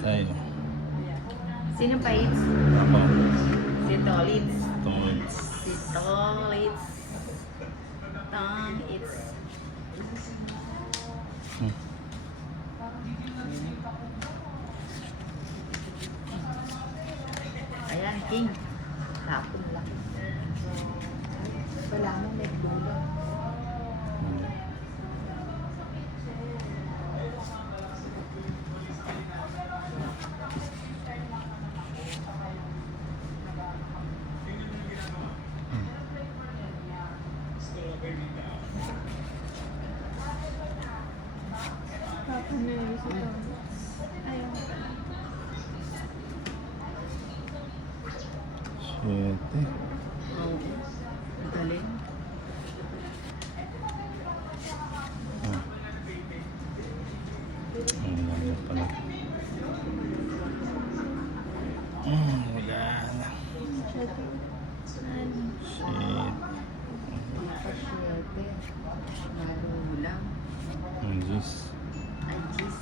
Tayo. Sino pa It's? Ako. Si Tolits. Tolits. Si Tolits. Tang It's. Ayan, King. Tapon lang. Wala mo may dulo. Tapon na yung isa to. Ayaw. Siyete. Oo. Galing. Ang ganda pala. Wala na. Siyete. Ano? Shit. Pasyete. Malulang. Ang Diyos. Ay, jeez.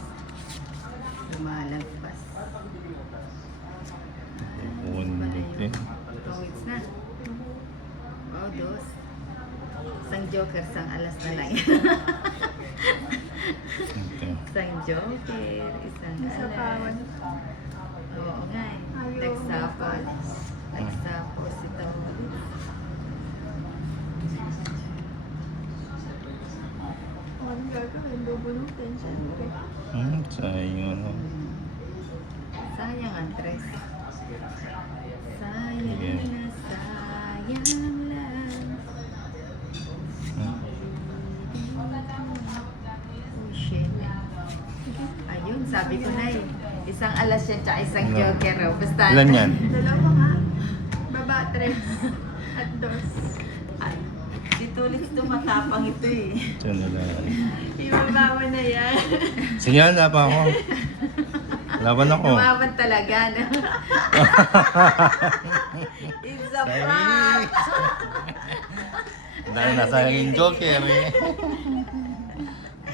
Lumalagpas. Pupuan ulit eh. Towits na. Wow, dos. Isang joker, isang alas na lang. Ito. Isang joker, isang Nasapawan. alas. Oo nga eh. Ayaw. Nagsapon. Nagsapos ito. Ano gagawin? Bubunutin, syempre. Sayang ano. Sayang ang tres. Sayang Sige. na sayang lang. Oh shit. Ayun, sabi ko na eh. Isang alas yan tsaka isang Ilan? joker. Oh. Basta. Ilan yan? Dalawa nga. Baba, tres. At dos. Ay, si Tulits tumatapang ito eh. Ito na lang. Ibaba mo na yan. Sige, laban ako. Laban ako. Lumaban talaga. No? It's a prank. Dahil nasa yung joker eh.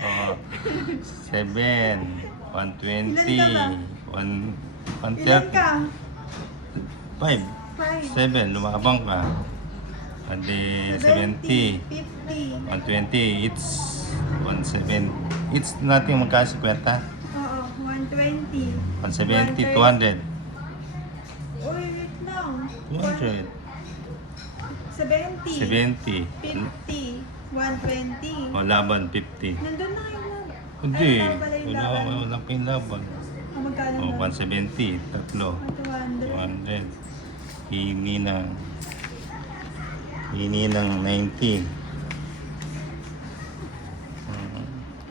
Oh, 7, 120, Ilan 130, Ilan ka? 5, Five. 7, lumabang ka. Adi 70, 50. 120, it's 17. It's natin magkasi kwenta. Oo, 120. 170, 200. Uy, wait lang. 200, 70. 70. 50. 120. O, laban, 50. Nandun na yung laban. Hindi, Ay, wala pala yung laban. wala pa yung laban. Magkano O, na? 170, tatlo. 200. 200. Hini ng 90.